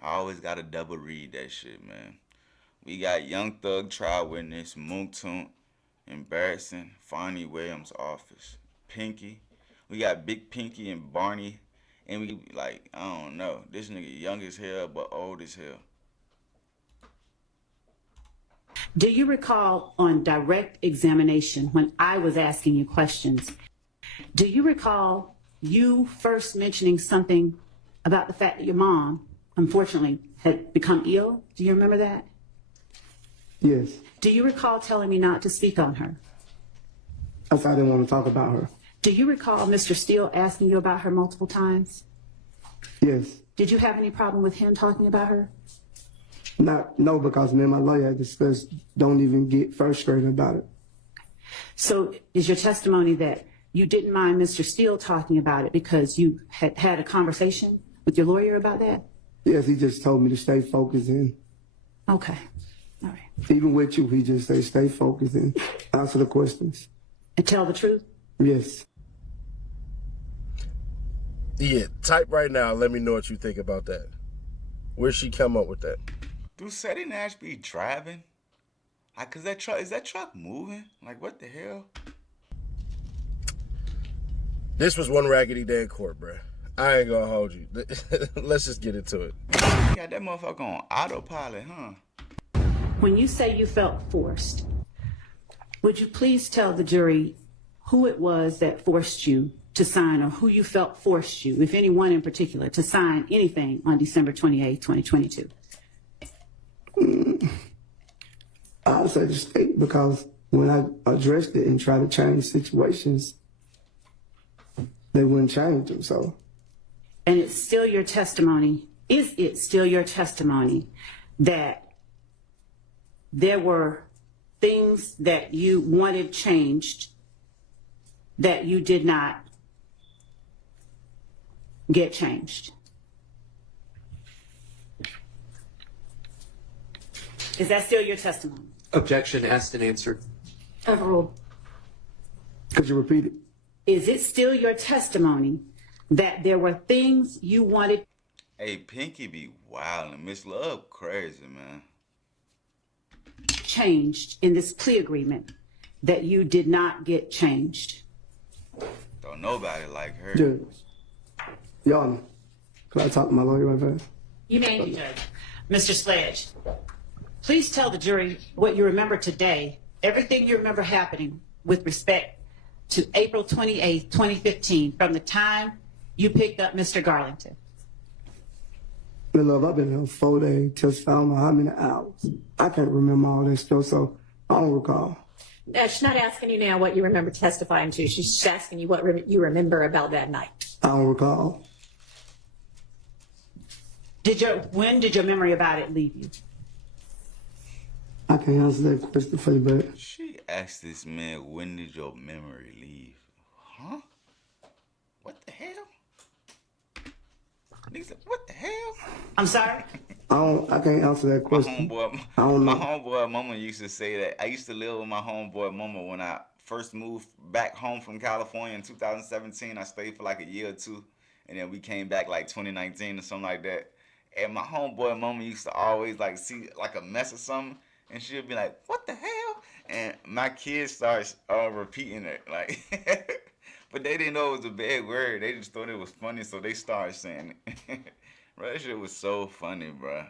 I always gotta double read that shit, man. We got Young Thug trial witness, Mook Toon, embarrassing, Fonnie Williams' office, Pinky. We got Big Pinky and Barney, and we like I don't know. This nigga young as hell but old as hell. Do you recall on direct examination when I was asking you questions, do you recall you first mentioning something about the fact that your mom, unfortunately, had become ill? Do you remember that? Yes. Do you recall telling me not to speak on her? I said I didn't want to talk about her. Do you recall Mr. Steele asking you about her multiple times? Yes. Did you have any problem with him talking about her? No, because me and my lawyer discussed don't even get frustrated about it. So is your testimony that you didn't mind Mr. Steele talking about it because you had had a conversation with your lawyer about that? Yes, he just told me to stay focused and Okay. All right. even with you, he just said stay focused and answer the questions. And tell the truth? Yes. Yeah, type right now. Let me know what you think about that. Where'd she come up with that? Do Ceddy Nash be driving? Like, cause that truck is that truck moving? Like, what the hell? This was one raggedy day in court, bruh. I ain't gonna hold you. Let's just get into it. You got that motherfucker on autopilot, huh? When you say you felt forced, would you please tell the jury who it was that forced you to sign or who you felt forced you, if anyone in particular, to sign anything on December 28, 2022? I would say the state because when I addressed it and tried to change situations, they wouldn't change them. So, And it's still your testimony, is it still your testimony that there were things that you wanted changed that you did not get changed? Is that still your testimony? Objection asked and answered. Overruled. could you repeat it? Is it still your testimony that there were things you wanted Hey, Pinky be wild and Miss Love crazy, man. changed in this plea agreement that you did not get changed? Don't nobody like her. Judge, Your Honor, could I talk to my lawyer right fast? You may be, Judge. Mr. Sledge, please tell the jury what you remember today, everything you remember happening with respect to April 28th, 2015, from the time you picked up Mr. Garlington. Love, I've been here 4 days, just found out how many hours. I can't remember all that stuff, so I don't recall. She's not asking you now what you remember testifying to. She's just asking you what you remember about that night. I don't recall. When did your memory about it leave you? I can't answer that question for you, but She asked this man, when did your memory leave? Huh? What the hell? Nigga said, what the hell? I'm sorry? I can't answer that My question. homeboy, I don't my know. homeboy mama used to say that. I used to live with my homeboy mama when I first moved back home from California in 2017. I stayed for like a year or two, and then we came back like 2019 or something like that. And my homeboy mama used to always like see like a mess or something, and she'd be like, "What the hell?" And my kids started repeating it like, but they didn't know it was a bad word. They just thought it was funny, so they started saying it. Bro, that shit was so funny, bro.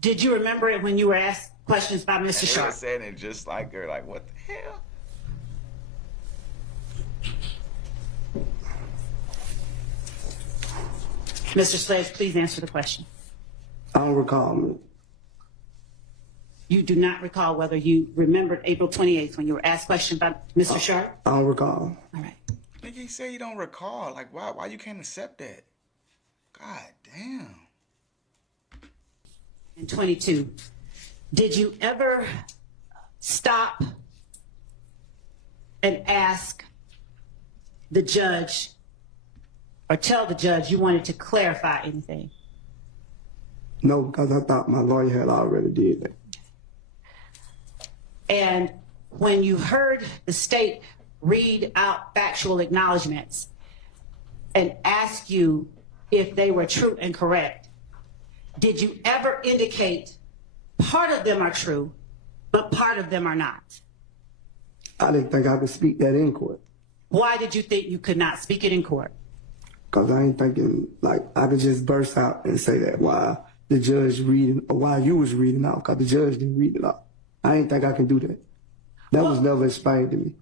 Did you remember it when you were asked questions by Mr. And they were Sharp? saying it just like her, like, what the hell? Mr. Sledge, please answer the question. I don't recall. You do not recall whether you remembered April 28th when you were asked questions by Mr. Sharp? I don't recall. All right. Nigga, you say you don't recall. Like, why you can't accept that? God damn. And 22, did you ever stop and ask the judge or tell the judge you wanted to clarify anything? No, because I thought my lawyer had already did that. And when you heard the state read out factual acknowledgments and ask you if they were true and correct, did you ever indicate part of them are true, but part of them are not? I didn't think I could speak that in court. Why did you think you could not speak it in court? Because I ain't thinking like I could just burst out and say that while the judge reading or while you was reading out, because the judge didn't read it out. I ain't think I can do that. That was never explained to me.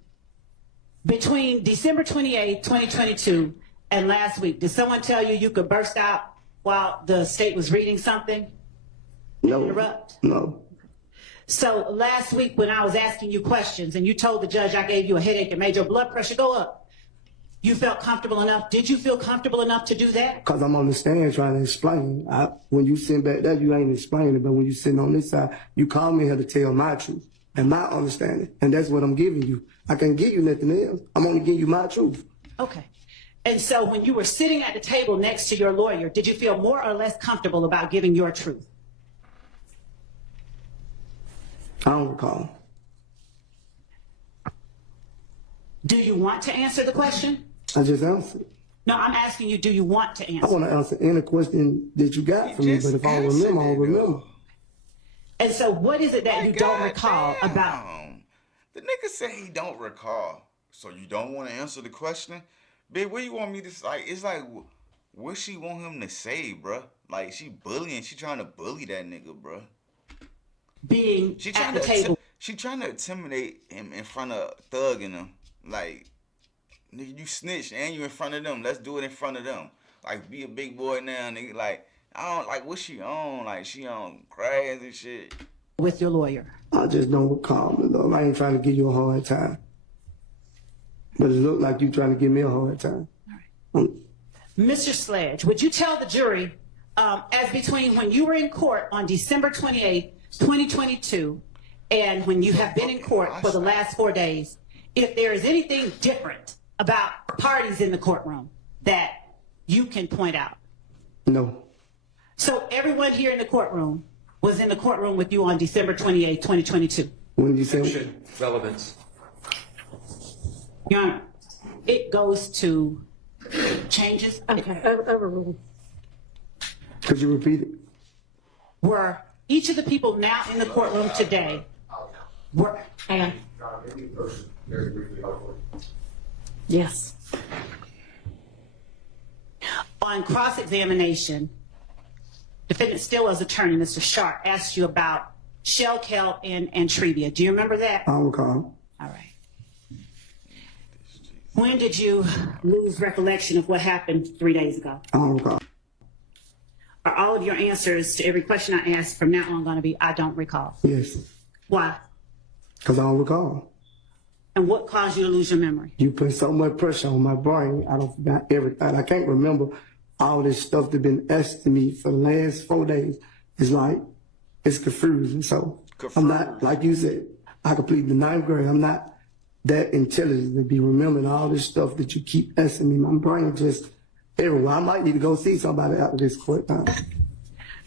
Between December 28th, 2022 and last week, did someone tell you you could burst out while the state was reading something? No. Interrupt? No. So last week when I was asking you questions and you told the judge I gave you a headache and made your blood pressure go up, you felt comfortable enough? Did you feel comfortable enough to do that? Because I'm on the stand trying to explain. When you sit back there, you ain't explaining. But when you sitting on this side, you call me here to tell my truth and my understanding. And that's what I'm giving you. I can't give you nothing else. I'm only giving you my truth. Okay. And so when you were sitting at the table next to your lawyer, did you feel more or less comfortable about giving your truth? I don't recall. Do you want to answer the question? I just answered. No, I'm asking you, do you want to I answer? want to answer any question that you got for me, but if I don't remember, I don't remember. And so what is it that you don't recall damn. about? The nigga said he don't recall. So you don't want to answer the question? Babe, what you want me to say? It's like, what she want him to say, bruh? Like, she bullying. She trying to bully that nigga, bruh. Being She at trying the to table. she trying to intimidate him in front of Thug and them. Like, nigga, you snitched and you in front of them. Let's do it in front of them. Like, be a big boy now, nigga. Like, I don't like what she on. Like, she on grass and shit. With your lawyer. I just don't recall me, though. I ain't trying to give you a hard time. But it looked like you trying to give me a hard time. Mr. Sledge, would you tell the jury, as between when you were in court on December 28th, 2022, and when you have been in court for the last 4 days, if there is anything different about parties in the courtroom that you can point out? No. So everyone here in the courtroom was in the courtroom with you on December 28th, 2022. When did you say? Objection. Relevance. Your Honor, it goes to changes. Okay, overruled. Could you repeat it? Were each of the people now in the courtroom today were, Hang on. Yes. on cross-examination, defendant Stiller's attorney, Mr. Sharp, asked you about Shell Kell and Trivia. Do you remember that? I don't recall. All right. When did you lose recollection of what happened 3 days ago? I don't recall. Are all of your answers to every question I ask from now on going to be, I don't recall? Yes. Why? Because I don't recall. And what caused you to lose your memory? You put so much pressure on my brain, I don't forgot everything. I can't remember all this stuff that's been asked to me for the last 4 days. It's like, it's confusing. So I'm not, like you said, I completed the 9th grade. I'm not that intelligent to be remembering all this stuff that you keep asking me. My brain just everywhere. I might need to go see somebody after this court time.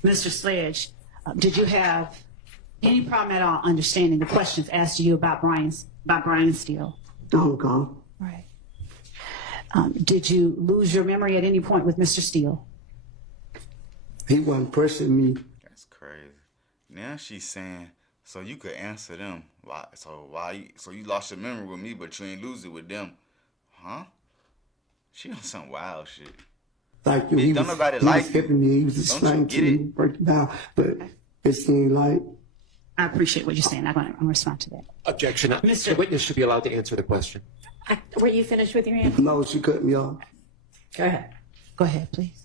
Mr. Sledge, did you have any problem at all understanding the questions asked to you about Brian Steele? I don't recall. Right. Did you lose your memory at any point with Mr. Steele? He wasn't pressuring me. That's crazy. Now she's saying, so you could answer them. Why? So you lost your memory with me, but you ain't lose it with them, huh? She on some wild shit. Like he was helping me. He was explaining to me, breaking down. But it seemed like. I appreciate what you're saying. I'm going to respond to that. Objection. The witness should be allowed to answer the question. Were you finished with your answer? No, she cut me off. Go ahead. Go ahead, please.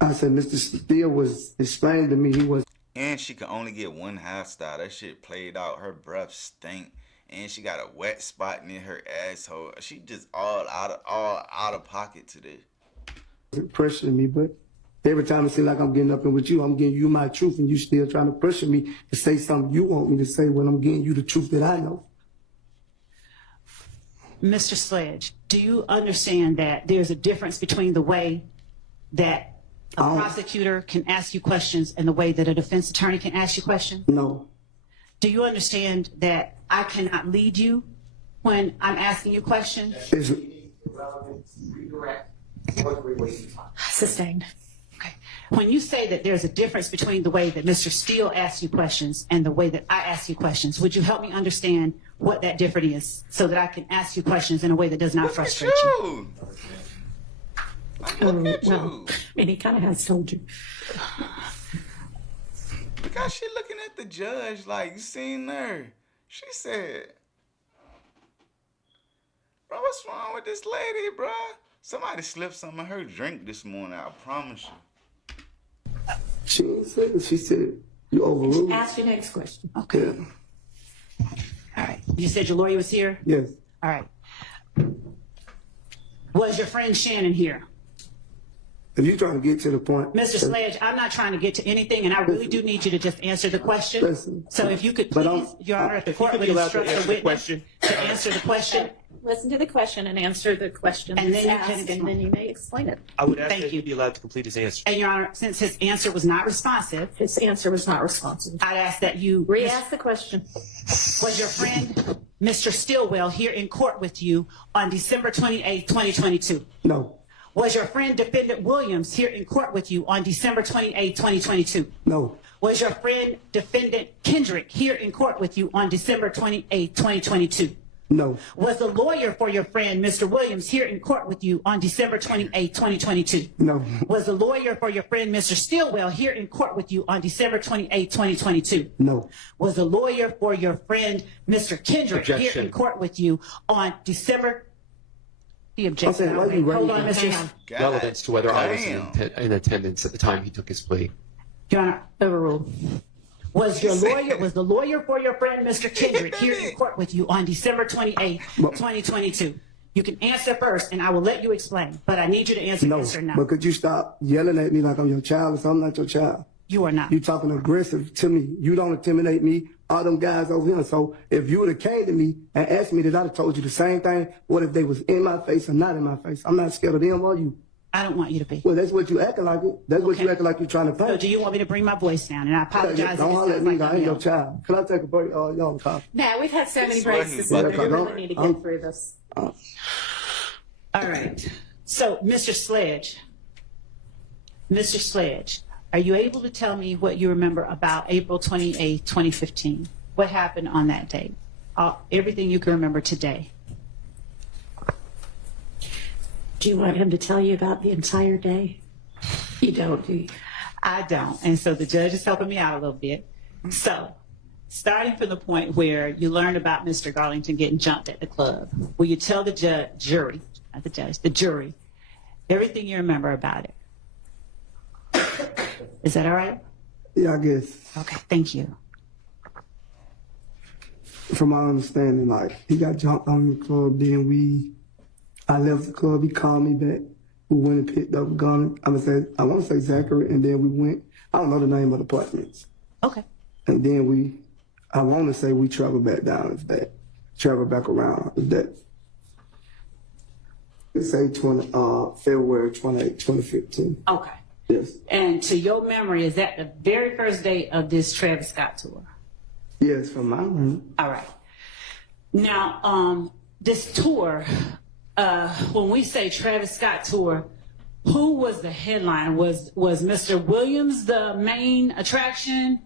I said, Mr. Steele was explaining to me he was. And she could only get one hairstyle. That shit played out. Her breath stink. And she got a wet spot near her asshole. She just all out of pocket today. Pressuring me, but every time it seems like I'm getting up in with you, I'm giving you my truth, and you still trying to pressure me to say something you want me to say when I'm giving you the truth that I know. Mr. Sledge, do you understand that there's a difference between the way that a prosecutor can ask you questions and the way that a defense attorney can ask you questions? No. Do you understand that I cannot lead you when I'm asking you questions? Sustained. Okay. When you say that there's a difference between the way that Mr. Steele asks you questions and the way that I ask you questions, would you help me understand what that difference is so that I can ask you questions in a way that does not frustrate you? Look at Well, you. I mean, he kind of has told you. Look how she looking at the judge like, you seen her? She said, bro, what's wrong with this lady, bro? Somebody slipped some of her drink this morning, I promise you. She didn't say it. She said, you overruled. Ask your next question. Okay. Yeah. All right. You said your lawyer was here? Yes. All right. Was your friend Shannon here? If you're trying to get to the point. Mr. Sledge, I'm not trying to get to anything, and I really do need you to just answer the question. Listen. So if you could But please, Your Honor, if the If you court could would be allowed to instruct the answer the witness question. to answer the question. Listen to the question and answer the question And that's then you can asked, and explain. then you may explain it. I would ask Thank that you. he be allowed to complete his answer. And Your Honor, since his answer was not responsive, His answer was not responsive. I'd ask that you Re-ask the question. Was your friend, Mr. Stillwell, here in court with you on December 28, 2022? No. Was your friend, Defendant Williams, here in court with you on December 28, 2022? No. Was your friend, Defendant Kendrick, here in court with you on December 28, 2022? No. Was the lawyer for your friend, Mr. Williams, here in court with you on December 28, 2022? No. Was the lawyer for your friend, Mr. Stillwell, here in court with you on December 28, 2022? No. Was the lawyer for your friend, Mr. Kendrick, here Objection. in court with you on December? The objection. Okay, why you Hold on, raising- Mr. God Relevance to whether I was damn. in attendance at the time he took his plea. Your Honor, Overruled. was the lawyer for your friend, Mr. Kendrick, here in court with you on December 28, 2022? You can answer first, and I will let you explain, but I need you to answer No. yes or no. But could you stop yelling at me like I'm your child or something? I'm not your child. You are not. You talking aggressive to me. You don't intimidate me. All them guys over here. So if you would have came to me and asked me that, I'd have told you the same thing. What if they was in my face or not in my face? I'm not scared of them or you. I don't want you to be. Well, that's what you acting like it. That's what you acting like you're trying to So paint. do you want me to bring my voice down? And I apologize if Don't it holler at sounds me. like I ain't I'm your yelling. child. Can I take a break? Y'all talk. Now, we've had so many That's breaks right. this evening. We Yeah, really need to get through this. All right. So, Mr. Sledge, are you able to tell me what you remember about April 28, 2015? What happened on that date? Everything you can remember today. Do you want him to tell you about the entire day? You don't, do you? I don't. And so the judge is helping me out a little bit. So, starting from the point where you learned about Mr. Garlington getting jumped at the club, will you tell the jury, not the judge, the jury, everything you remember about it? Is that all right? Yeah, I guess. Okay, thank you. From my understanding, like, he got jumped on in the club, then I left the club, he called me back, we went and picked up a gun, I want to say Zachary, and then we went, I don't know the name of the apartments, Okay. and then I want to say we traveled back down, is that, traveled back around, is that, let's say February 28, 2015, Okay. yes, And to your memory, is that the very first day of this Travis Scott tour? yes, from my memory. All right. Now, this tour, when we say Travis Scott tour, who was the headliner? Was Mr. Williams the main attraction,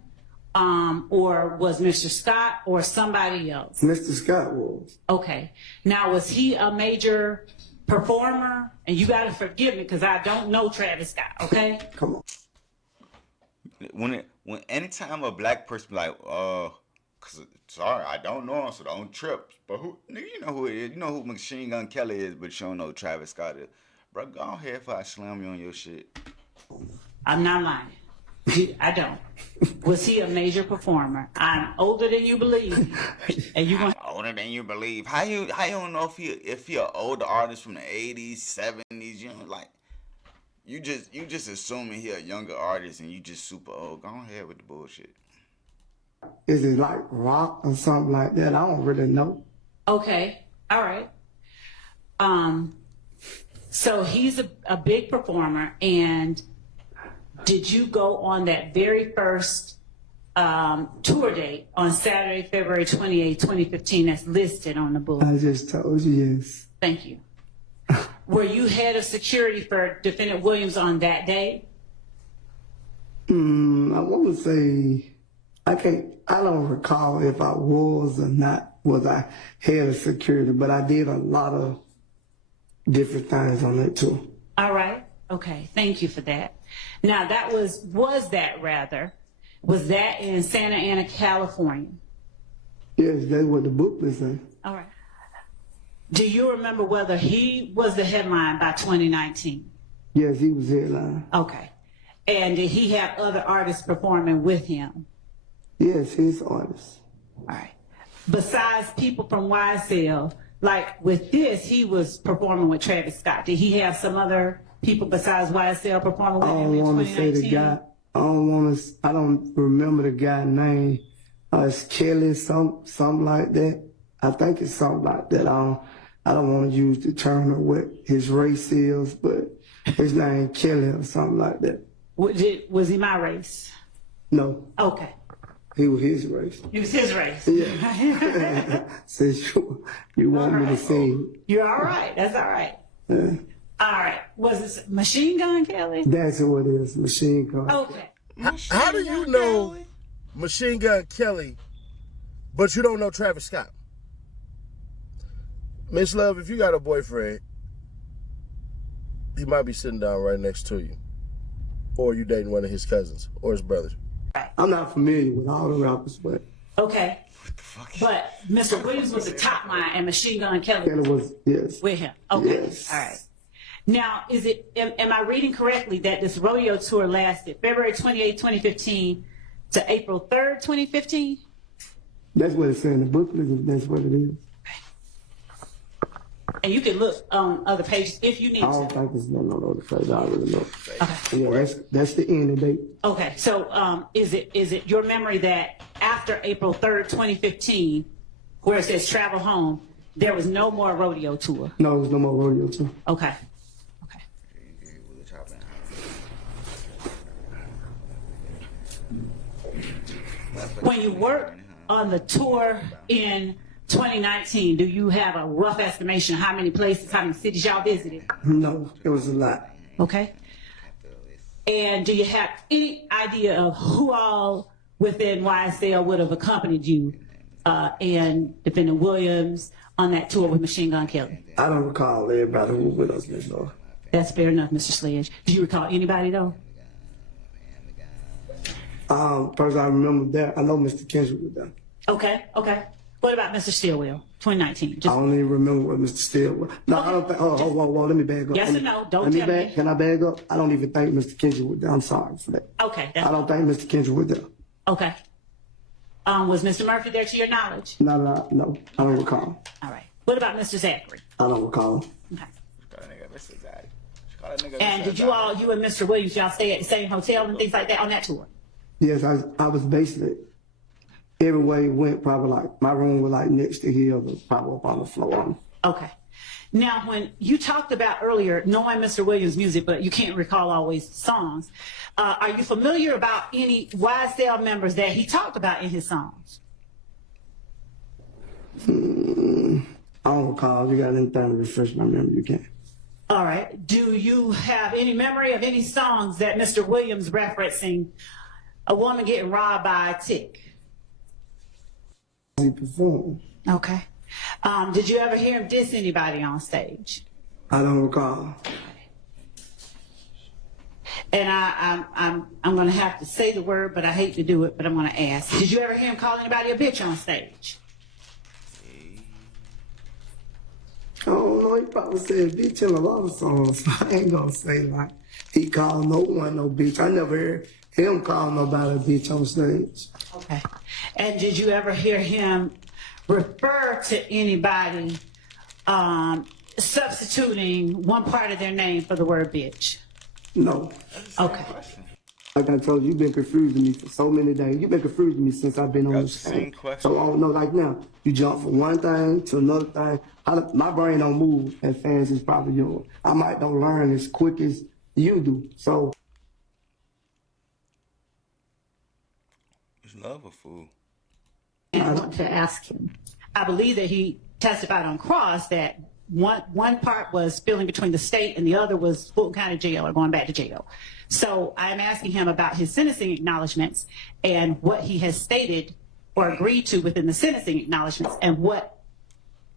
or was Mr. Scott or somebody else? Mr. Scott was. Okay. Now, was he a major performer? And you got to forgive me because I don't know Travis Scott. Okay. Come on. When anytime a black person be like, cause sorry, I don't know him, so don't trip. But who, nigga, you know who it is. You know who Machine Gun Kelly is, but you don't know who Travis Scott is. Bro, go ahead if I slam you on your shit. I'm not lying. I don't. Was he a major performer? I'm older than you believe. And you going Older than you believe. How you don't know if he an older artist from the 80s, 70s, you know, like you just assuming he a younger artist and you just super old. Go ahead with the bullshit. Is it like rock or something like that? I don't really know. okay. All right. So he's a big performer, and did you go on that very first tour date on Saturday, February 28, 2015 that's listed on the book? I just told you yes. Thank you. Were you head of security for Defendant Williams on that day? I want to say, I don't recall if I was or not, was I head of security, but I did a lot of different things on that too. All right. Okay. Thank you for that. Now was that in Santa Ana, California? Yes, that's what the book was saying. All right. Do you remember whether he was the headline by 2019? Yes, he was headline. Okay. And did he have other artists performing with him? Yes, his artist. All right. Besides people from YSL, like with this, he was performing with Travis Scott. Did he have some other people besides YSL performing with I him don't in want to say 2019? the guy. I don't remember the guy's name. It's Kelly, something like that. I think it's something like that. I don't want to use the term of what his race is, but his name Kelly or something like that. Was he my race? No, Okay. he was his race. He was his race. Yeah. Since you want me to sing. You're all right. That's all right. Yeah. All right. Was this Machine Gun Kelly? That's what it is, Machine Gun. Okay. How do you know Machine Gun Kelly, but you don't know Travis Scott? Miss Love, if you got a boyfriend, he might be sitting down right next to you. Or you dating one of his cousins or his brothers. I'm not familiar with all the rappers, but Okay. But Mr. Williams was the top line and Machine Gun Kelly Kelly was, yes. with him. Okay. Yes. All right. Now, am I reading correctly that this rodeo tour lasted February 28, 2015 to April 3rd, 2015? That's what it's saying in the booklet, if that's what it is. And you can look on other pages if you need I don't to. think it's no other phrase. I already know. Okay. Yeah, that's the end of date. Okay. So is it your memory that after April 3rd, 2015, where it says travel home, there was no more rodeo tour? No, there's no more rodeo too. Okay. Okay. When you work on the tour in 2019, do you have a rough estimation of how many places, how many cities y'all visited? No, it was a lot. Okay. And do you have any idea of who all within YSL would have accompanied you and Defendant Williams on that tour with Machine Gun Kelly? I don't recall everybody who was with us this though. That's fair enough, Mr. Sledge. Do you recall anybody though? First I remember that. I know Mr. Kendrick was there. Okay. Okay. What about Mr. Stillwell, 2019? I Just, don't even remember what Mr. Steele was. No, I don't think. Whoa, let me bag up. Yes or no? Don't let me tell bag, me. Can I bag up? I don't even think Mr. Kendrick was there. I'm sorry for that. okay. I don't think Mr. Kendrick was there. Okay. Was Mr. Murphy there to your knowledge? No, I don't recall. All right. What about Mr. Zachary? I don't recall. Okay. Call that nigga Mr. Ceddy. Call that nigga And Mr. did Ceddy. you and Mr. Williams, y'all stay at the same hotel and things like that on that tour? Yes, I was basically everywhere he went. Probably like my room was like next to his, was probably up on the floor. Okay. Now, when you talked about earlier knowing Mr. Williams' music, but you can't recall always songs, are you familiar about any YSL members that he talked about in his songs? I don't recall. You got anything to refresh my memory? You can. All right. Do you have any memory of any songs that Mr. Williams referencing a woman getting robbed by a tick? He performed. Okay. Did you ever hear him diss anybody on stage? I don't recall. And I'm going to have to say the word, but I hate to do it, but I'm going to ask. Did you ever hear him call anybody a bitch on stage? I don't know. He probably said bitch in a lot of songs. I ain't gonna say like he called no one no bitch. I never heard him call nobody a bitch on stage. Okay. And did you ever hear him refer to anybody substituting one part of their name for the word bitch? No. Okay. Like I told you, you've been confusing me for so many days. You've been confusing me since I've been on That's this the same thing. question. So I don't know, like now, you jump from one thing to another thing. My brain don't move as fast as probably yours. I might don't learn as quick as you do. So Is love a fool? And I want to ask him. I believe that he testified on cross that one part was spilling between the state and the other was Fulton County Jail or going back to jail. So I'm asking him about his sentencing acknowledgments and what he has stated or agreed to within the sentencing acknowledgments and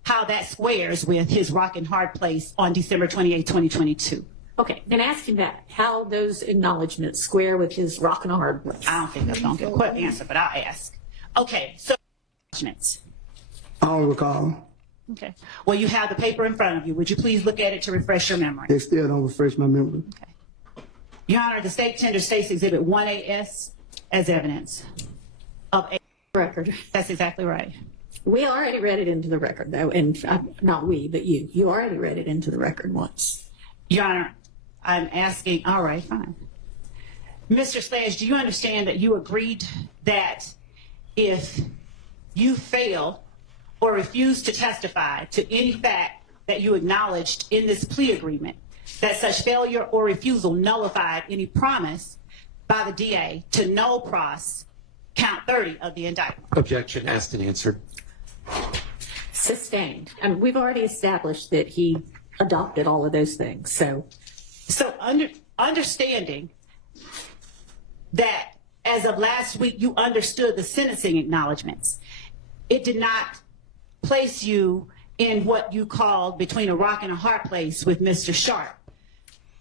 how that squares with his rock and hard place on December 28, 2022. Okay, then ask him that, how those acknowledgments square with his rock and a hard place. I don't think that's going to get a quick answer, but I'll ask. Okay, so acknowledgments. I don't recall. Okay. Well, you have the paper in front of you. Would you please look at it to refresh your memory? It still don't refresh my memory. Okay. Your Honor, the state tender states Exhibit 1AS as evidence of a Record. That's exactly right. We already read it into the record, though, and not we, but you. You already read it into the record once. Your Honor, I'm asking, all right, fine. Mr. Sledge, do you understand that you agreed that if you fail or refuse to testify to any fact that you acknowledged in this plea agreement, that such failure or refusal nullified any promise by the DA to null pros count 30 of the indictment? Objection asked and answered. Sustained. And we've already established that he adopted all of those things, so. So understanding that as of last week, you understood the sentencing acknowledgments, it did not place you in what you called between a rock and a hard place with Mr. Sharp,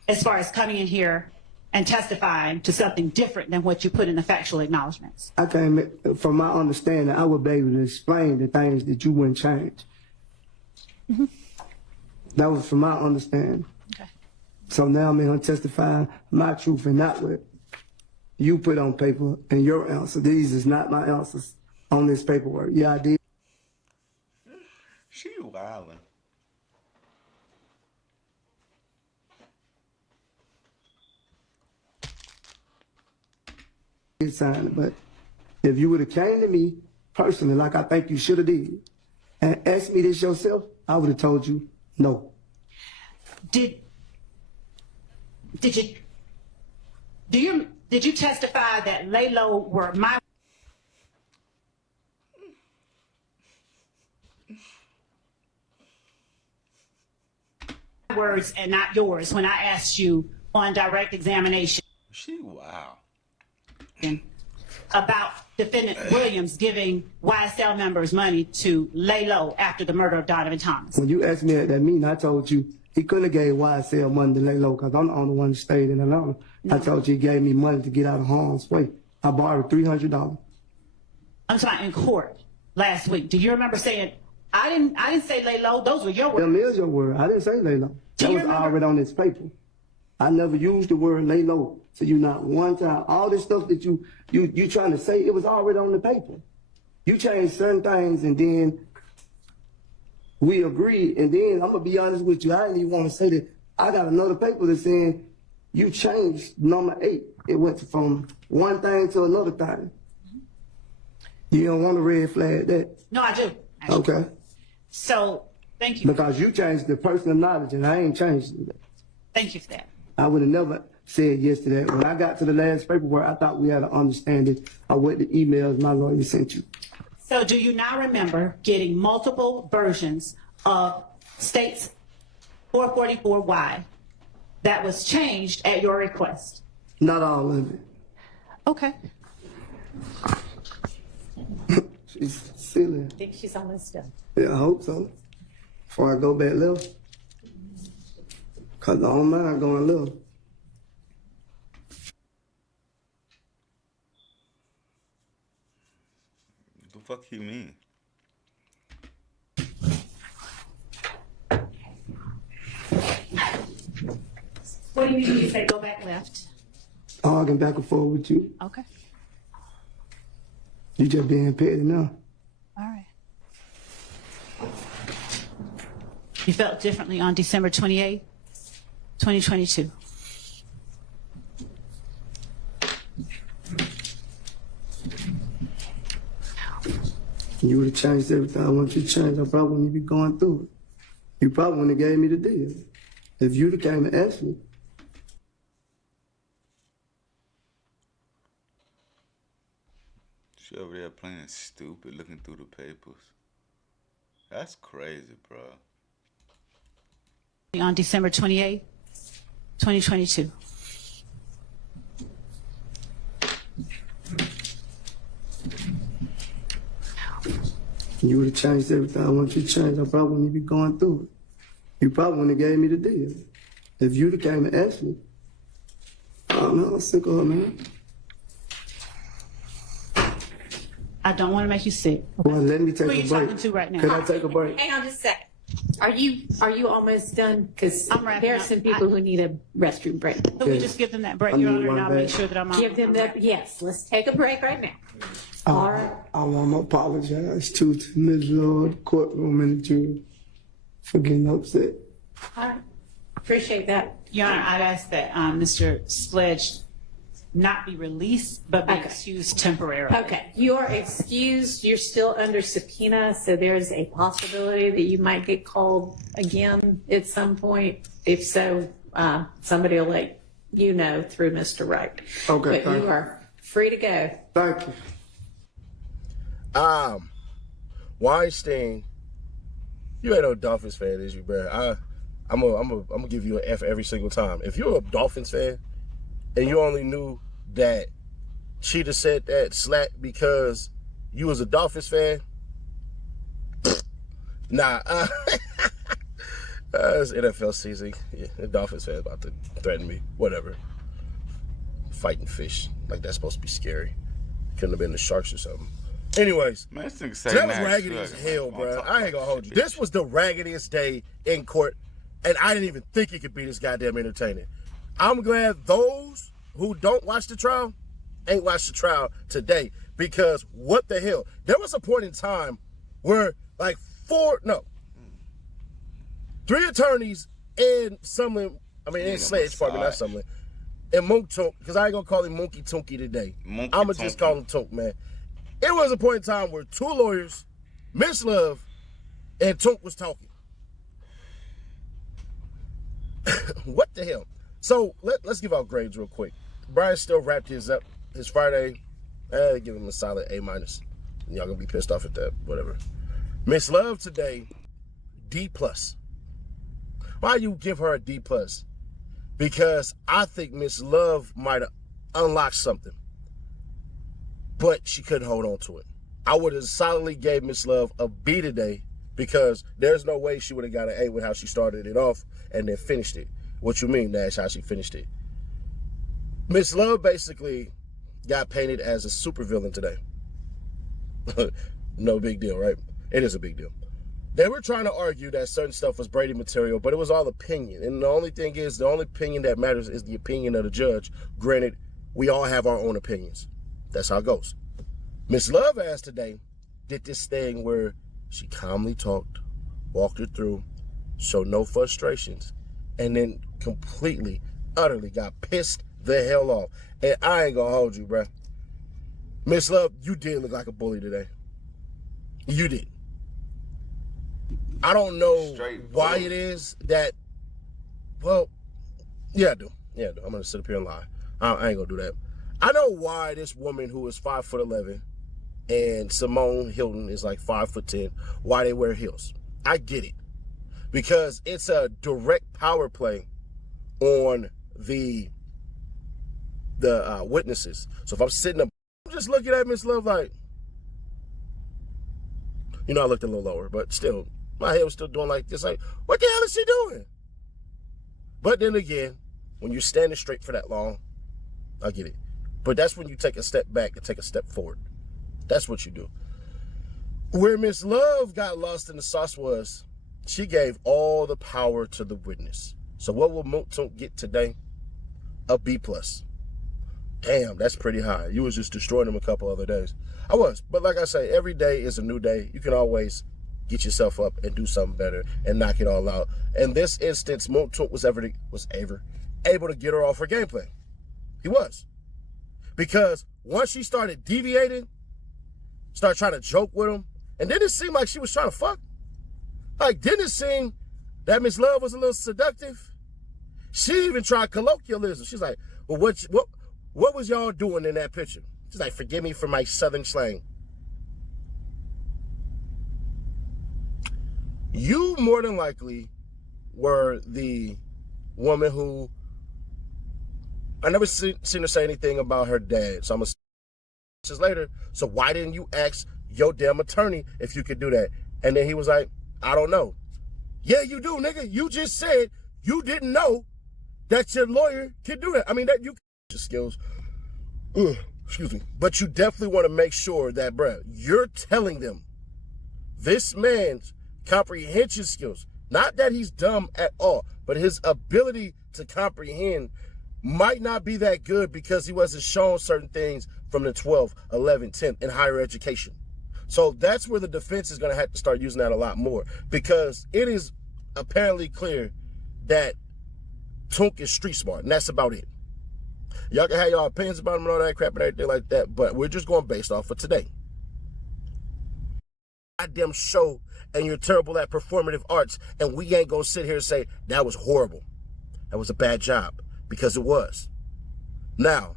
as far as coming in here and testifying to something different than what you put in the factual acknowledgments. I came, from my understanding, I would be able to explain the things that you wouldn't change. Mm-hmm. That was from my understanding. Okay. So now I'm going to testify my truth and not what you put on paper and your answer. These is not my answers on this paperwork. Yeah, I did. She wildin'. Sign it, but if you would have came to me personally, like I think you should have did, and asked me this yourself, I would have told you no. Did you testify that lay low were my words and not yours when I asked you on direct examination She wow. about defendant Williams giving YSL members money to lay low after the murder of Donovan Thomas? When you asked me at that meeting, I told you he couldn't have gave YSL money to lay low because I'm the only one that stayed in Atlanta. No. I told you he gave me money to get out of harm's way. I borrowed $300. I'm talking in court last week. Do you remember saying, I didn't say lay low, those were your words? Them is your word. I didn't say lay low. Do That you was remember? already on this paper. I never used the word lay low. So you not one time, all this stuff that you trying to say, it was already on the paper. You changed certain things and then we agreed. And then I'm gonna be honest with you, I didn't even want to say that. I got another paper that's saying you changed number 8. It went from one thing to another thing. You don't want to red flag that. No, I do. Actually. Okay. So, thank you. Because you changed the personal knowledge and I ain't changed it. Thank you for that. I would have never said yes to that. When I got to the last paperwork, I thought we had an understanding of what the emails my lawyer sent you. So do you now remember getting multiple versions of state's 444Y that was changed at your request? Not all of it. Okay. She's silly. I think she's almost done. Yeah, I hope so. Before I go back left. Because I don't mind going left. The fuck you mean? What do you mean when you say go back left? Arguing back and forth with you. Okay. You just being petty now. All right. You felt differently on December 28th, 2022. You would have changed everything I want you to change. I probably wouldn't even be going through it. You probably wouldn't have gave me the deal. If you'd have came and asked me. She over there playing stupid, looking through the papers. That's crazy, bro. on December 28, 2022. You would have changed everything I want you to change. I probably wouldn't be going through it. You probably wouldn't have gave me the deal. If you'd have came and asked me, I don't know, I'm sick of her, man. I don't want to make you sick. Well, let me take Who are a you break. talking to right now? Could I take a break? Hang on just a second. Are you almost done? Because I'm wrapping there are up. some people who need a restroom break. So we just give them that break, I Your need Honor, and one I'll make back. sure that I'm on. Give them that. Yes, let's take a break right now. All right. I want to apologize to Ms. Lord, courtroom, and the jury for getting upset. All right. Appreciate that. Your Honor, I'd ask that Mr. Sledge not be released, but be Okay. excused temporarily. Okay, you're excused. You're still under subpoena, so there's a possibility that you might get called again at some point. If so, somebody will let you know through Mr. Wright. Okay, But thank you you. are free to go. Thank you. Weinstein, you ain't no Dolphins fan, is you, bro? I'm gonna give you an F every single time. If you're a Dolphins fan and you only knew that Cheetah said that slack because you was a Dolphins fan, nah. It's NFL season. Yeah, the Dolphins fan about to threaten me. Whatever. Fighting fish, like that's supposed to be scary. Couldn't have been the Sharks or something. Anyways, Man, this nigga say that was Nash, raggedy look, as hell, man, bro. talk I ain't gonna hold you. This was the raggediest day in court, and I didn't even think it could be this goddamn entertaining. I'm glad those who don't watch the trial ain't watched the trial today, because what the hell? There was a point in time where like 3 attorneys in Sumlin, in Sledge Department, not Sumlin, and Monktonk, because I ain't gonna call him Monkey Tunky today. Monkey I'm gonna just Tunky. call him Tunk, man. It was a point in time where 2 lawyers, Miss Love, and Tunk was talking. What the hell? So let's give out grades real quick. Brian still wrapped his Friday. Give him a solid A-. Y'all gonna be pissed off at that, whatever. Miss Love today, D+. Why you give her a D+? Because I think Miss Love might have unlocked something, but she couldn't hold on to it. I would have solidly gave Miss Love a B today, because there's no way she would have got an A with how she started it off and then finished it. What you mean, Nash, how she finished it? Miss Love basically got painted as a supervillain today. No big deal, right? It is a big deal. They were trying to argue that certain stuff was Brady material, but it was all opinion. And the only thing is, the only opinion that matters is the opinion of the judge. Granted, we all have our own opinions. That's how it goes. Miss Love ass today did this thing where she calmly talked, walked her through, showed no frustrations, and then completely, utterly got pissed the hell off. And I ain't gonna hold you, bruh. Miss Love, you did look like a bully today. You did. I don't know why it is that, well, yeah, I do. Yeah, I do. I'm gonna sit up here and lie. I ain't gonna do that. I know why this woman who is 5'11" and Simone Hilton is like 5'10", why they wear heels. I get it. Because it's a direct power play on the witnesses. So if I'm sitting up, I'm just looking at Miss Love like, I looked a little lower, but still, my head was still doing like this, like, what the hell is she doing? But then again, when you're standing straight for that long, I get it. But that's when you take a step back and take a step forward. That's what you do. Where Miss Love got lost in the sauce was, she gave all the power to the witness. So what will Monktonk get today? A B+. Damn, that's pretty high. You was just destroying him a couple other days. I was. But like I say, every day is a new day. You can always get yourself up and do something better and knock it all out. In this instance, Monktonk was able to get her off her gameplay. He was. Because once she started deviating, started trying to joke with him, and then it seemed like she was trying to fuck. Like, didn't it seem that Miss Love was a little seductive? She even tried colloquialism. She's like, well, what was y'all doing in that picture? She's like, forgive me for my southern slang. You more than likely were the woman who I never seen her say anything about her dad. So I'm gonna say later. So why didn't you ask your damn attorney if you could do that? And then he was like, I don't know. Yeah, you do, nigga. You just said you didn't know that your lawyer can do that. I mean, that you skills. Ugh, excuse me. But you definitely want to make sure that, bruh, you're telling them this man's comprehension skills, not that he's dumb at all, but his ability to comprehend might not be that good because he wasn't shown certain things from the 12, 11, 10 in higher education. So that's where the defense is going to have to start using that a lot more, because it is apparently clear that Tunk is street smart, and that's about it. Y'all can have y'all opinions about him and all that crap and everything like that, but we're just going based off of today. Goddamn show, and you're terrible at performative arts, and we ain't going to sit here and say, that was horrible. That was a bad job, because it was. Now,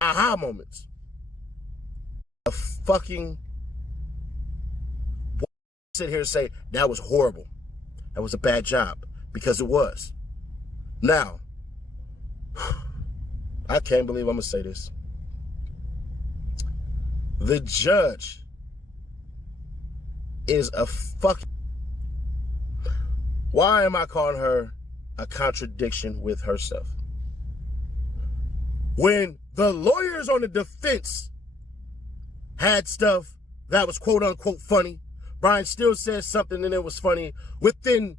aha moments. A fucking sit here and say that was horrible. That was a bad job, because it was. Now, I can't believe I'm gonna say this. The judge is a fucking. Why am I calling her a contradiction with herself? When the lawyers on the defense had stuff that was quote unquote funny, Brian still said something and it was funny. Within,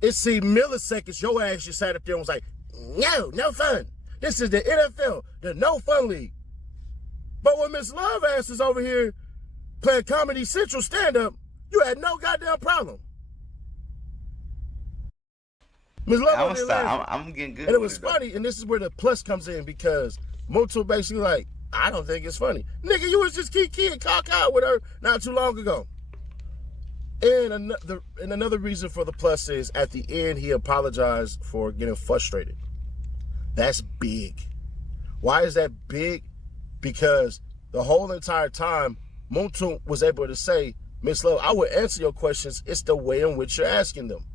it seemed milliseconds, your ass just sat up there and was like, no fun. This is the NFL, the no fun league. But when Miss Love ass is over here playing Comedy Central stand-up, you had no goddamn problem. Miss Love, I'm getting good. And it was funny, and this is where the plus comes in, because Moto basically like, I don't think it's funny. Nigga, you was just kiki and caca with her not too long ago. And another reason for the plus is at the end, he apologized for getting frustrated. That's big. Why is that big? Because the whole entire time, Moto was able to say, Miss Love, I would answer your questions. It's the way in which you're asking them.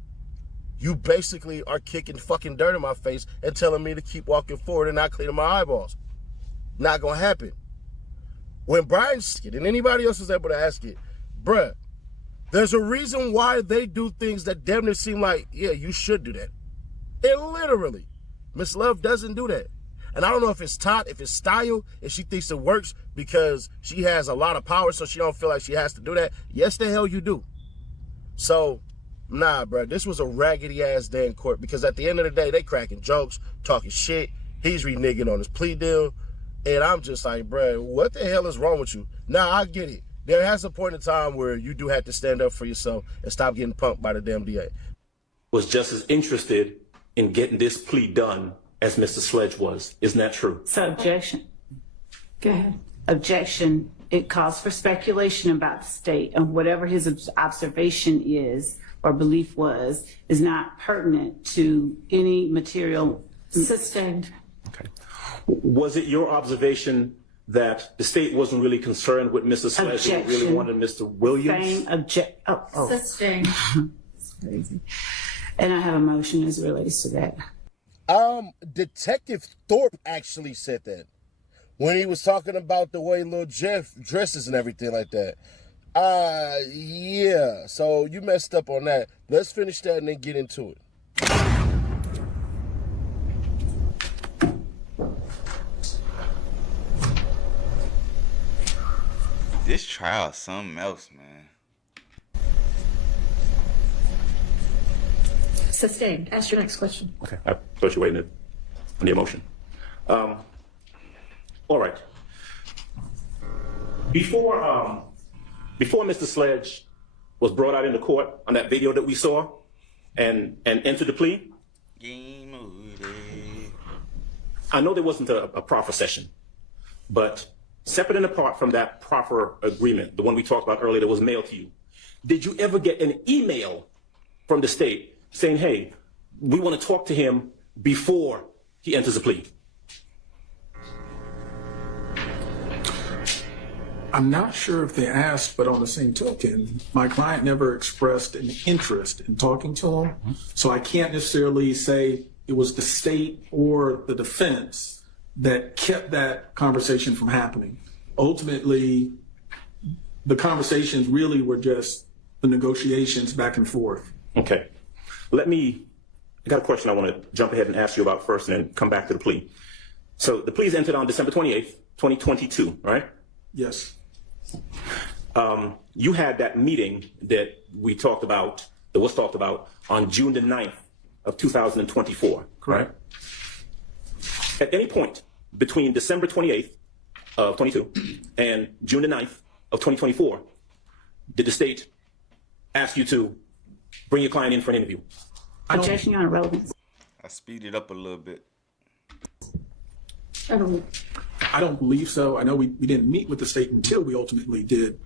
You basically are kicking fucking dirt in my face and telling me to keep walking forward and not cleaning my eyeballs. Not gonna happen. When Brian and anybody else was able to ask it, bruh, there's a reason why they do things that damn near seem like, yeah, you should do that. And literally, Miss Love doesn't do that. And I don't know if it's taught, if it's style, if she thinks it works because she has a lot of power so she don't feel like she has to do that. Yes, the hell you do. So, nah, bruh, this was a raggedy ass day in court, because at the end of the day, they cracking jokes, talking shit. He's reneging on his plea deal. And I'm just like, bruh, what the hell is wrong with you? Now, I get it. There has a point in time where you do have to stand up for yourself and stop getting punked by the damn DA. Was just as interested in getting this plea done as Mr. Sledge was. Isn't that true? So objection. Go ahead. Objection. It calls for speculation about the state, and whatever his observation is or belief was is not pertinent to any material. Sustained. Okay. Was it your observation that the state wasn't really concerned with Mr. Sledge, they really wanted Mr. Williams? Sustained. Crazy. And I have a motion as it relates to that. Detective Thorpe actually said that when he was talking about the way Lil Jeff dresses and everything like that. Yeah. So you messed up on that. Let's finish that and then get into it. This trial is something else, man. Sustained. Ask your next question. Okay, I thought you were waiting on the emotion. All right. Before Mr. Sledge was brought out into court on that video that we saw and entered the plea, I know there wasn't a proffer session, but separate and apart from that proffer agreement, the one we talked about earlier that was mailed to you, did you ever get an email from the state saying, hey, we want to talk to him before he enters a plea? I'm not sure if they asked, but on the same token, my client never expressed an interest in talking to him. So I can't necessarily say it was the state or the defense that kept that conversation from happening. Ultimately, the conversations really were just the negotiations back and forth. Okay. I got a question I want to jump ahead and ask you about first and then come back to the plea. So the plea is entered on December 28th, 2022, right? Yes. You had that meeting that was talked about on June the 9th of 2024, Correct. right? At any point between December 28th of 22 and June the 9th of 2024, did the state ask you to bring your client in for an interview? Objection, Your Honor, relevance. I speeded up a little bit. I don't believe so. I know we didn't meet with the state until we ultimately did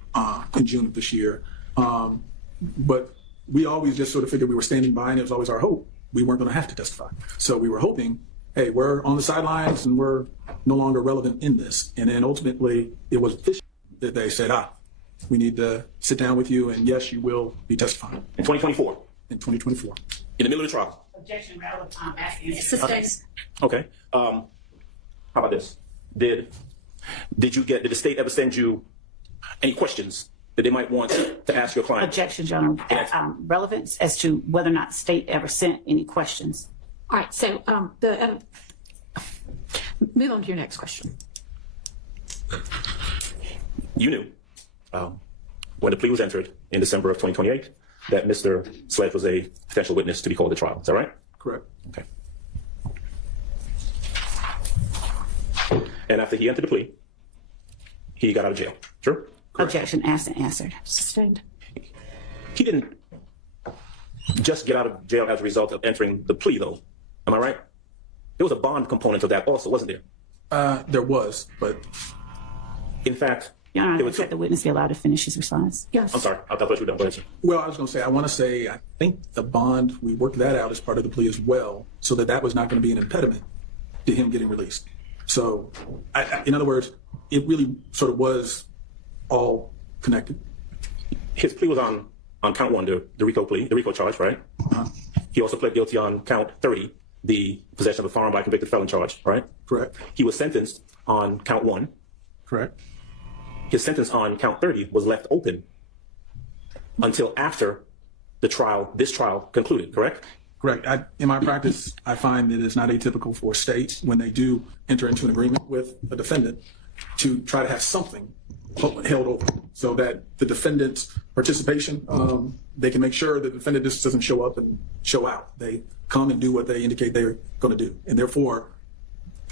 in June of this year. But we always just sort of figured we were standing by, and it was always our hope we weren't going to have to testify. So we were hoping, hey, we're on the sidelines and we're no longer relevant in this. And then ultimately it was official that they said, we need to sit down with you, and yes, you will be testifying. In 2024? In 2024. In the middle of the trial? Objection, relevant. I'm asking. Sustained. Okay. How about this? Did the state ever send you any questions that they might want to ask your client? Objection, Your Honor. Relevance as to whether or not the state ever sent any questions. All right, so move on to your next question. You knew when the plea was entered in December of 2028 that Mr. Sledge was a potential witness to be called at trial. Is that right? Correct. Okay. And after he entered the plea, he got out of jail. Sure? Objection, asked and answered. Sustained. He didn't just get out of jail as a result of entering the plea, though. Am I right? There was a bond component of that also, wasn't there? There was, but in fact, Your Honor, there I was. let the witness be allowed to finish his response. Yes. I'm sorry. I thought you were done. Go ahead, sir. well, I was going to say, I think the bond, we worked that out as part of the plea as well, so that was not going to be an impediment to him getting released. So, in other words, it really sort of was all connected. His plea was on count 1, the RICO plea, the RICO charge, right? He also pled guilty on count 30, the possession of a firearm by convicted felon charge, right? Correct. He was sentenced on count 1. Correct. His sentence on count 30 was left open until after this trial concluded, correct? Correct. In my practice, I find that it's not atypical for states when they do enter into an agreement with a defendant to try to have something held open so that the defendant's participation, they can make sure the defendant just doesn't show up and show out. They come and do what they indicate they're going to do. And therefore,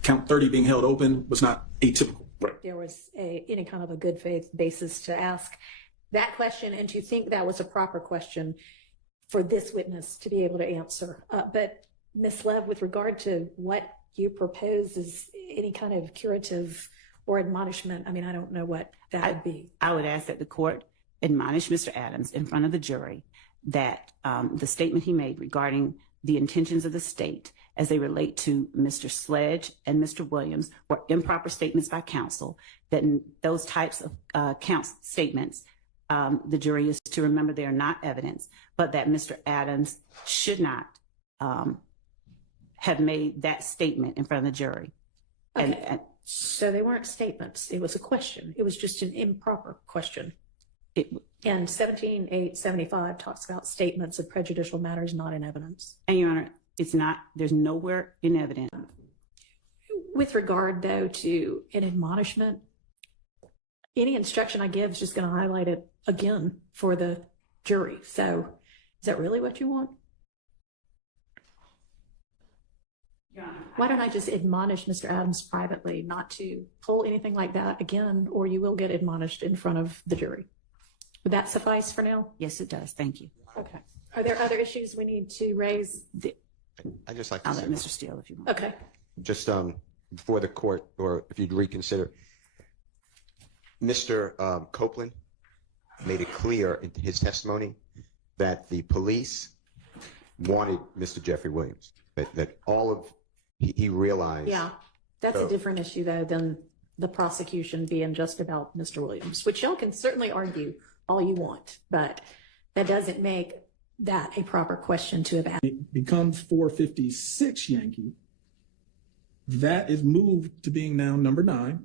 count 30 being held open was not atypical. There was any kind of a good faith basis to ask that question and to think that was a proper question for this witness to be able to answer. But Ms. Lev, with regard to what you propose is any kind of curative or admonishment, I mean, I don't know what that would be. I would ask that the court admonish Mr. Adams in front of the jury that the statement he made regarding the intentions of the state as they relate to Mr. Sledge and Mr. Williams were improper statements by counsel, that in those types of statements, the jury is to remember they are not evidence, but that Mr. Adams should not have made that statement in front of the jury. Okay. So they weren't statements. It was a question. It was just an improper question. And 17.875 talks about statements of prejudicial matters not in evidence. And Your Honor, it's not, there's nowhere in evidence. With regard, though, to an admonishment, any instruction I give is just going to highlight it again for the jury. So is that really what you want? Your Honor, why don't I just admonish Mr. Adams privately not to pull anything like that again, or you will get admonished in front of the jury. Would that suffice for now? yes, it does. Thank you. Okay. Are there other issues we need to raise? I just like to I'll say, let Mr. Steele if you want. Okay. just before the court, or if you'd reconsider, Mr. Copeland made it clear in his testimony that the police wanted Mr. Jeffrey Williams, that all of he realized. Yeah, that's a different issue though than the prosecution being just about Mr. Williams, which y'all can certainly argue all you want, but that doesn't make that a proper question to have asked. It becomes 456 Yankee. That is moved to being now number 9.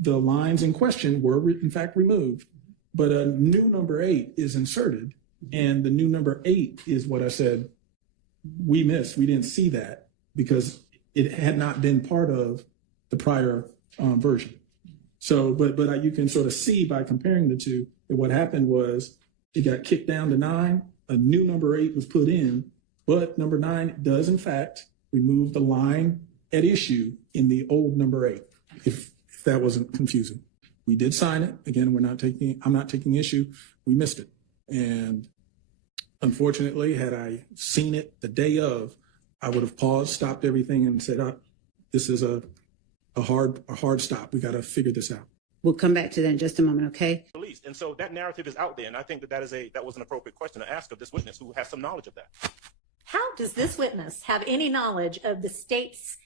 The lines in question were in fact removed, but a new number 8 is inserted, and the new number 8 is what I said we missed. We didn't see that because it had not been part of the prior version. So, but you can sort of see by comparing the two that what happened was it got kicked down to 9. A new number 8 was put in, but number 9 does in fact remove the line at issue in the old number 8. If that wasn't confusing, we did sign it. Again, I'm not taking issue. We missed it, and unfortunately, had I seen it the day of, I would have paused, stopped everything, and said, "This is a hard stop. We got to figure this out." We'll come back to that in just a moment, okay? Released. And so that narrative is out there, and I think that was an appropriate question to ask of this witness who has some knowledge of that. How does this witness have any knowledge of the state's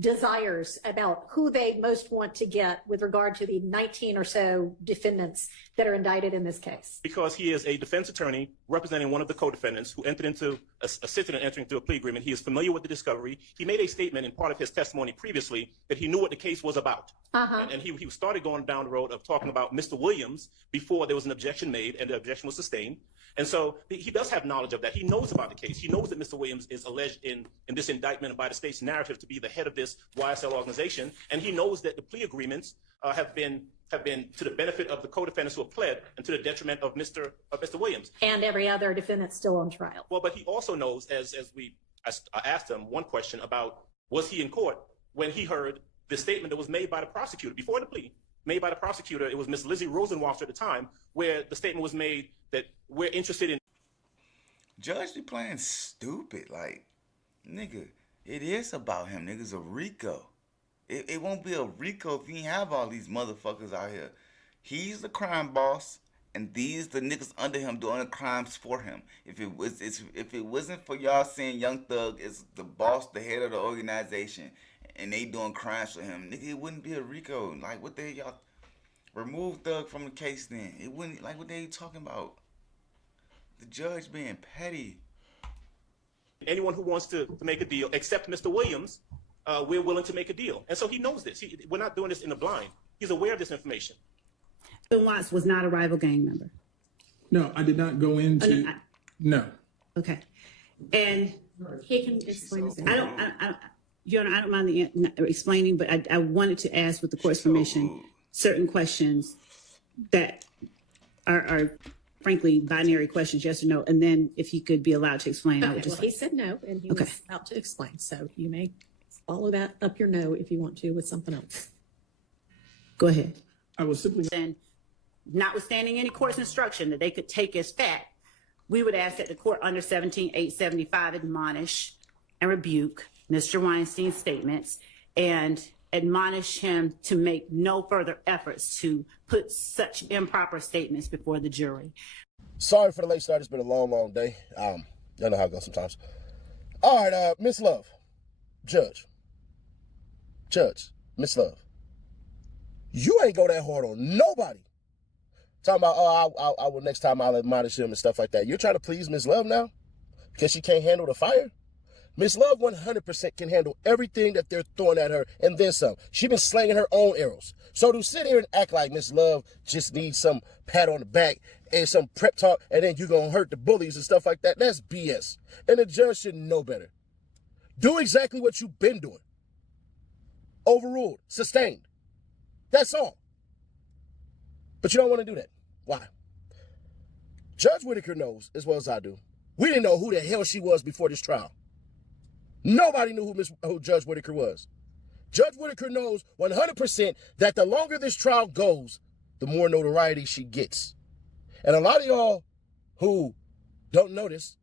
desires about who they most want to get with regard to the 19 or so defendants that are indicted in this case? Because he is a defense attorney representing one of the co-defendants who entered into assisted in entering into a plea agreement. He is familiar with the discovery. He made a statement in part of his testimony previously that he knew what the case was about. And he started going down the road of talking about Mr. Williams before there was an objection made and the objection was sustained. And so he does have knowledge of that. He knows about the case. He knows that Mr. Williams is alleged in this indictment by the state's narrative to be the head of this YSL organization. And he knows that the plea agreements have been to the benefit of the co-defendants who have pled and to the detriment of Mr. Williams. And every other defendant still on trial. Well, but he also knows, as I asked him one question about, was he in court when he heard the statement that was made by the prosecutor before the plea, made by the prosecutor. It was Miss Lizzie Rosenwasser at the time, where the statement was made that we're interested in. Judge be playing stupid. Like, nigga, it is about him. Nigga's a RICO. It won't be a RICO if he ain't have all these motherfuckers out here. He's the crime boss, and these the niggas under him doing the crimes for him. If it wasn't for y'all saying Young Thug is the boss, the head of the organization, and they doing crimes for him, nigga, it wouldn't be a RICO. Like, what they y'all remove Thug from the case then? It wouldn't, like, what they talking about? The judge being petty. Anyone who wants to make a deal, except Mr. Williams, we're willing to make a deal. And so he knows this. We're not doing this in the blind. He's aware of this information. Bill Watts was not a rival gang member. No, I did not go into. No. Okay, and He can explain this. I don't mind the explaining, but I wanted to ask, with the court's permission, certain questions that are frankly binary questions, yes or no, and then if he could be allowed to explain, I would just. Well, he said no, and he was about to explain, so you may follow that up your no if you want to with something else. Go ahead. I was simply. And notwithstanding any court's instruction that they could take as fact, we would ask that the court under 17-875 admonish and rebuke Mr. Weinstein's statements and admonish him to make no further efforts to put such improper statements before the jury. Sorry for the late start. It's been a long, long day. Y'all know how it goes sometimes. All right, Miss Love, Judge, Miss Love, you ain't go that hard on nobody. Talking about, I will next time I'll admonish him and stuff like that. You're trying to please Miss Love now because she can't handle the fire? Miss Love 100% can handle everything that they're throwing at her and then some. She been slinging her own arrows. So to sit here and act like Miss Love just needs some pat on the back and some prep talk and then you're going to hurt the bullies and stuff like that, that's BS. And the judge should know better. Do exactly what you've been doing. Overruled. Sustained. That's all. But you don't want to do that. Why? Judge Whitaker knows as well as I do. We didn't know who the hell she was before this trial. Nobody knew who Judge Whitaker was. Judge Whitaker knows 100% that the longer this trial goes, the more notoriety she gets. And a lot of y'all who don't know this,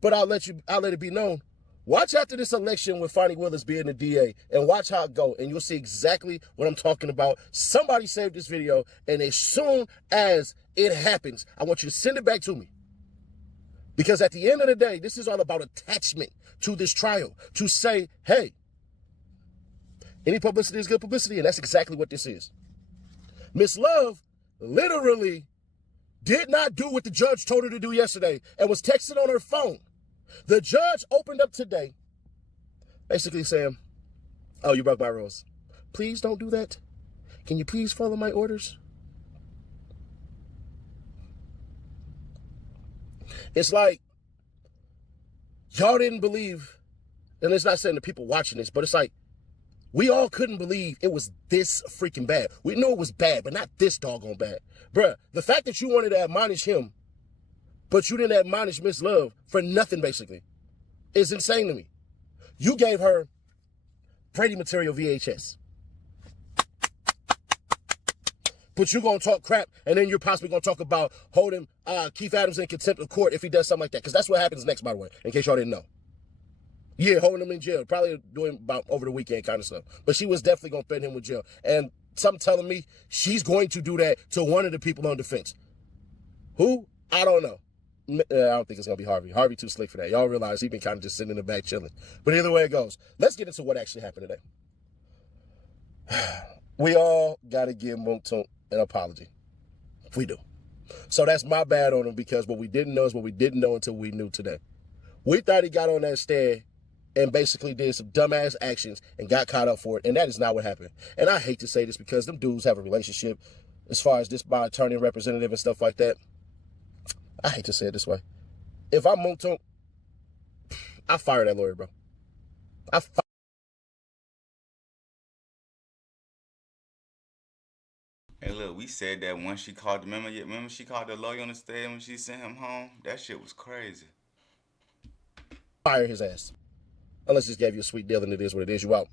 but I'll let it be known. Watch after this election with Fonnie Willis being the DA and watch how it go, and you'll see exactly what I'm talking about. Somebody saved this video, and as soon as it happens, I want you to send it back to me. Because at the end of the day, this is all about attachment to this trial. To say, hey, Any publicity is good publicity, and that's exactly what this is. Miss Love literally did not do what the judge told her to do yesterday and was texting on her phone. The judge opened up today basically saying, oh, you broke my rules. Please don't do that. Can you please follow my orders? It's like y'all didn't believe, and it's not saying the people watching this, but it's like we all couldn't believe it was this freaking bad. We know it was bad, but not this doggone bad. Bruh, the fact that you wanted to admonish him, but you didn't admonish Miss Love for nothing, basically, is insane to me. You gave her Brady material VHS. But you're going to talk crap, and then you're possibly going to talk about holding Keith Adams in contempt of court if he does something like that. Because that's what happens next, by the way, in case y'all didn't know. Yeah, holding him in jail. Probably doing about over the weekend kind of stuff. But she was definitely going to threaten him with jail. And something telling me she's going to do that to one of the people on defense. Who? I don't know. I don't think it's going to be Harvey. Harvey too slick for that. Y'all realize he's been kind of just sitting in the back chilling. But either way it goes, let's get into what actually happened today. We all got to give Moontoon an apology. We do. So that's my bad on him, because what we didn't know is what we didn't know until we knew today. We thought he got on that stand and basically did some dumbass actions and got caught up for it, and that is not what happened. And I hate to say this because them dudes have a relationship as far as this by attorney and representative and stuff like that. I hate to say it this way. If I'm Moontoon, I fire that lawyer, bro. Hey, look, we said that once she called, remember she called the lawyer on the stand when she sent him home? That shit was crazy. Fire his ass. Unless he just gave you a sweet deal and it is what it is, you out.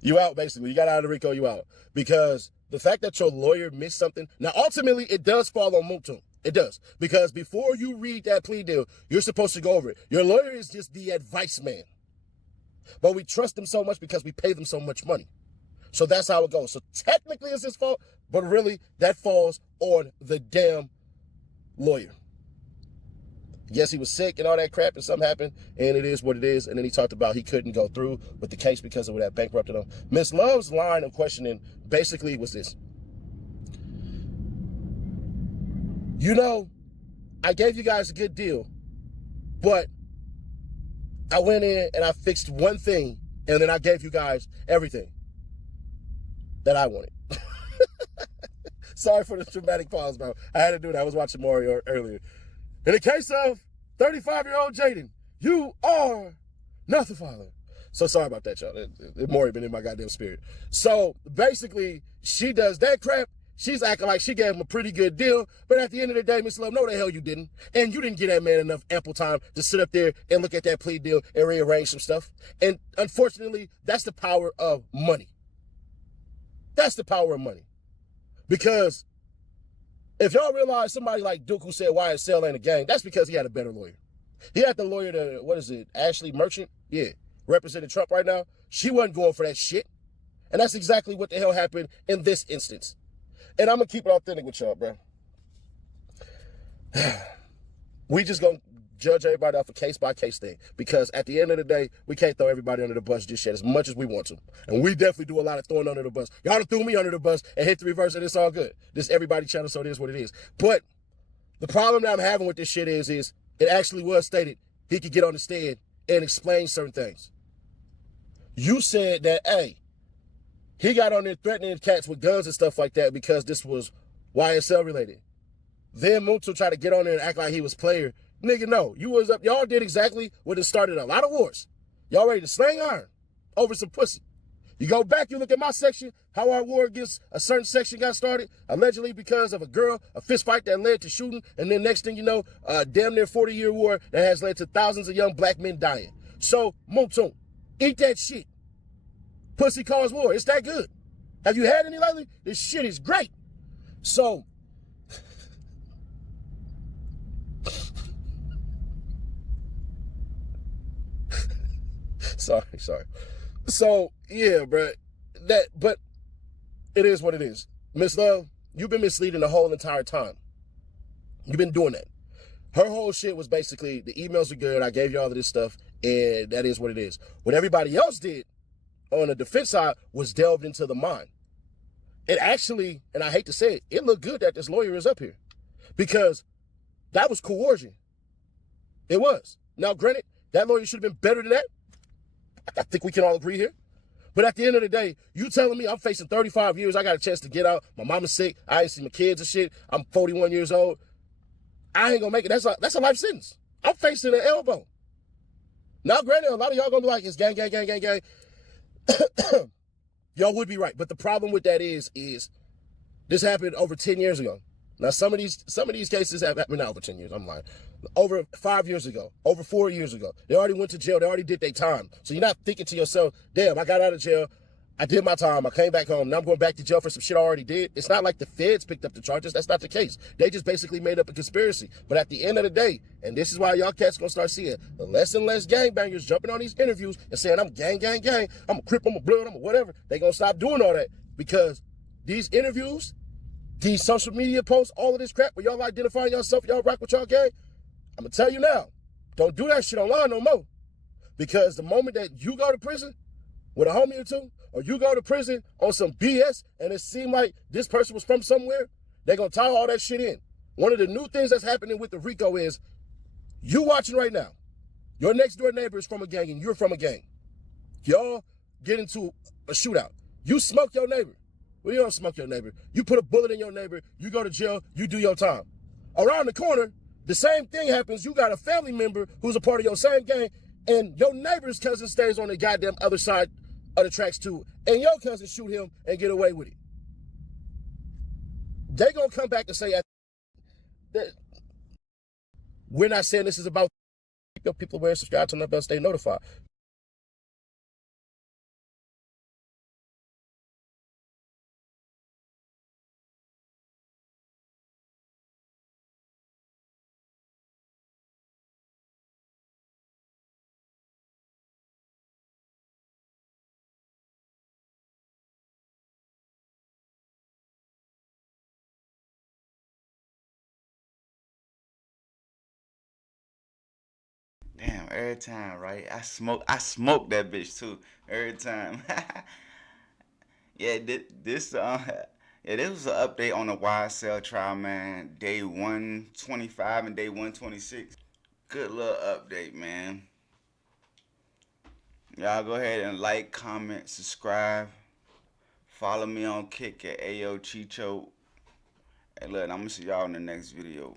You out, basically. You got out of RICO, you out. Because the fact that your lawyer missed something, now ultimately it does fall on Moontoon. It does. Because before you read that plea deal, you're supposed to go over it. Your lawyer is just the advice man. But we trust them so much because we pay them so much money. So that's how it goes. So technically it's his fault, but really that falls on the damn lawyer. Yes, he was sick and all that crap and something happened, and it is what it is. And then he talked about he couldn't go through with the case because of that bankrupted him. Miss Love's line of questioning basically was this. You know, I gave you guys a good deal, but I went in and I fixed one thing, and then I gave you guys everything that I wanted. Sorry for the dramatic pause, bro. I had to do that. I was watching Mario earlier. In the case of 35-year-old Jaden, you are not the father. So sorry about that, y'all. Maury been in my goddamn spirit. So basically, she does that crap. She's acting like she gave him a pretty good deal. But at the end of the day, Miss Love, no the hell you didn't. And you didn't give that man enough ample time to sit up there and look at that plea deal and rearrange some stuff. And unfortunately, that's the power of money. That's the power of money. Because if y'all realize somebody like Duke who said YSL ain't a gang, that's because he had a better lawyer. He had the lawyer to, what is it, Ashley Merchant? Yeah, representing Trump right now. She wasn't going for that shit. And that's exactly what the hell happened in this instance. And I'm going to keep it authentic with y'all, bro. We just going to judge everybody off a case-by-case thing. Because at the end of the day, we can't throw everybody under the bus just yet as much as we want to. And we definitely do a lot of throwing under the bus. Y'all done threw me under the bus and hit the reverse, and it's all good. This everybody channel, so it is what it is. But the problem that I'm having with this shit is it actually was stated he could get on the stand and explain certain things. You said that, hey, he got on there threatening cats with guns and stuff like that because this was YSL related. Then Moontoon tried to get on there and act like he was player. Nigga, no. You was up. Y'all did exactly what it started a lot of wars. Y'all ready to sling iron over some pussy. You go back, you look at my section, how our war against a certain section got started, allegedly because of a girl, a fist fight that led to shooting, and then next thing you know, a damn near 40-year war that has led to thousands of young black men dying. So, Moontoon, eat that shit. Pussy cause war. It's that good. Have you had any lately? This shit is great. So, sorry. So, yeah, bro. But it is what it is. Miss Love, you've been misleading the whole entire time. You've been doing that. Her whole shit was basically, the emails are good, I gave you all of this stuff, and that is what it is. What everybody else did on the defense side was delved into the mind. It actually, and I hate to say it, it looked good that this lawyer is up here because that was coercion. It was. Now, granted, that lawyer should have been better than that. I think we can all agree here. But at the end of the day, you telling me I'm facing 35 years, I got a chance to get out, my mama's sick, I ain't see my kids and shit, I'm 41 years old, I ain't gonna make it. That's a life sentence. I'm facing an elbow. Now, granted, a lot of y'all gonna be like, it's gang, gang, gang, gang, gang. Y'all would be right. But the problem with that is this happened over 10 years ago. Now, some of these cases have happened, not over 10 years, I'm lying. Over 5 years ago, over 4 years ago. They already went to jail. They already did their time. So you're not thinking to yourself, damn, I got out of jail. I did my time. I came back home. Now I'm going back to jail for some shit I already did. It's not like the feds picked up the charges. That's not the case. They just basically made up a conspiracy. But at the end of the day, and this is why y'all cats gonna start seeing the less and less gangbangers jumping on these interviews and saying, I'm gang, gang, gang. I'm a Crip, I'm a Blood, I'm a whatever. They gonna stop doing all that because these interviews, these social media posts, all of this crap where y'all identifying yourself, y'all rock with y'all gang, I'm gonna tell you now, don't do that shit online no more. Because the moment that you go to prison with a homie or two, or you go to prison on some BS and it seemed like this person was from somewhere, they're gonna tie all that shit in. One of the new things that's happening with the RICO is, you watching right now, your next door neighbor is from a gang and you're from a gang. Y'all get into a shootout. You smoke your neighbor. Well, you don't smoke your neighbor. You put a bullet in your neighbor, you go to jail, you do your time. Around the corner, the same thing happens. You got a family member who's a part of your same gang, and your neighbor's cousin stays on the goddamn other side of the tracks too, and your cousin shoot him and get away with it. They gonna come back and say, we're not saying this is about people wearing subscribe to the bell, stay notified. Damn, every time, right? I smoke that bitch too. Every time. Yeah, yeah, this was an update on the YSL trial, man. Day 125 and day 126. Good little update, man. Y'all go ahead and like, comment, subscribe. Follow me on Kick at Ayo Chicho. Hey, look, I'm gonna see y'all in the next video.